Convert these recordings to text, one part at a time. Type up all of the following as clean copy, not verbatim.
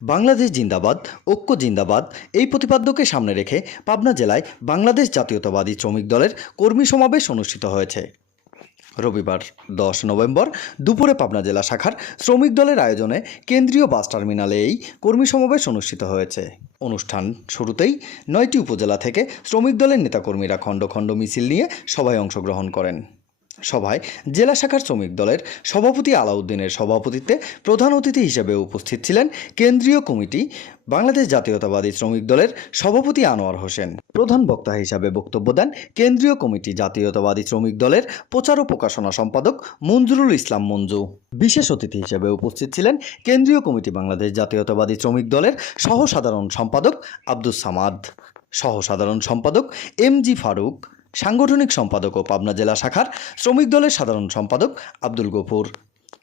বাংলাদেশ জিন্দাবাদ, ঐক্য জিন্দাবাদ এই প্রতিপাদ্যকে সামনে রেখে পাবনা জেলায় বাংলাদেশ জাতীয়তাবাদী শ্রমিক দলের কর্মী সমাবেশ অনুষ্ঠিত হয়েছে। রবিবার 10 নভেম্বর দুপুরে পাবনা জেলা শাখার শ্রমিক দলের আয়োজনে কেন্দ্রীয় বাস টার্মিনালে এই কর্মী সমাবেশ অনুষ্ঠিত হয়েছে। অনুষ্ঠান শুরুতেই 9টি উপজেলা থেকে শ্রমিক দলের নেতাকর্মীরা খণ্ড খণ্ড মিছিল নিয়ে সভায় অংশগ্রহণ করেন। সভায় জেলা শাখার শ্রমিক দলের সভাপতি আলাউদ্দিনের সভাপতিত্বে প্রধান অতিথি হিসেবে উপস্থিত ছিলেন কেন্দ্রীয় কমিটি বাংলাদেশ জাতীয়তাবাদী শ্রমিক দলের সভাপতি আনোয়ার হোসেন। প্রধান বক্তা হিসাবে বক্তব্য দেন কেন্দ্রীয় কমিটি জাতীয়তাবাদী শ্রমিক দলের প্রচার ও প্রকাশনা সম্পাদক মঞ্জুরুল ইসলাম মঞ্জু। বিশেষ অতিথি হিসেবে উপস্থিত ছিলেন কেন্দ্রীয় কমিটি বাংলাদেশ জাতীয়তাবাদী শ্রমিক দলের সহ সাধারণ সম্পাদক আব্দুস সামাদ, সহ সাধারণ সম্পাদক MG ফারুক, সাংগঠনিক সম্পাদক ও পাবনা জেলা শাখার শ্রমিক দলের সাধারণ সম্পাদক আব্দুল গফুর,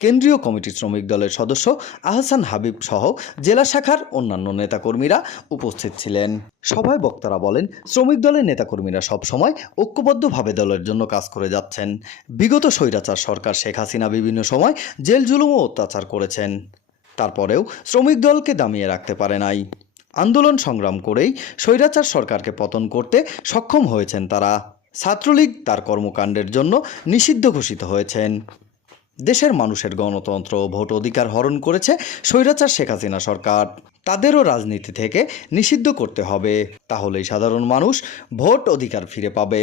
কেন্দ্রীয় কমিটির শ্রমিক দলের সদস্য আহসান হাবিব সহ জেলা শাখার অন্যান্য নেতাকর্মীরা উপস্থিত ছিলেন। সভায় বক্তারা বলেন, শ্রমিক দলের নেতাকর্মীরা সবসময় ঐক্যবদ্ধভাবে দলের জন্য কাজ করে যাচ্ছেন। বিগত স্বৈরাচার সরকার শেখ হাসিনা বিভিন্ন সময় জেল জুলুম ও অত্যাচার করেছেন, তারপরেও শ্রমিক দলকে দামিয়ে রাখতে পারে নাই। আন্দোলন সংগ্রাম করেই স্বৈরাচার সরকারকে পতন করতে সক্ষম হয়েছেন তারা। ছাত্রলীগ তার কর্মকাণ্ডের জন্য নিষিদ্ধ ঘোষিত হয়েছেন। দেশের মানুষের গণতন্ত্র ও ভোট অধিকার হরণ করেছে স্বৈরাচার শেখ হাসিনা সরকার। তাদেরও রাজনীতি থেকে নিষিদ্ধ করতে হবে, তাহলেই সাধারণ মানুষ ভোট অধিকার ফিরে পাবে।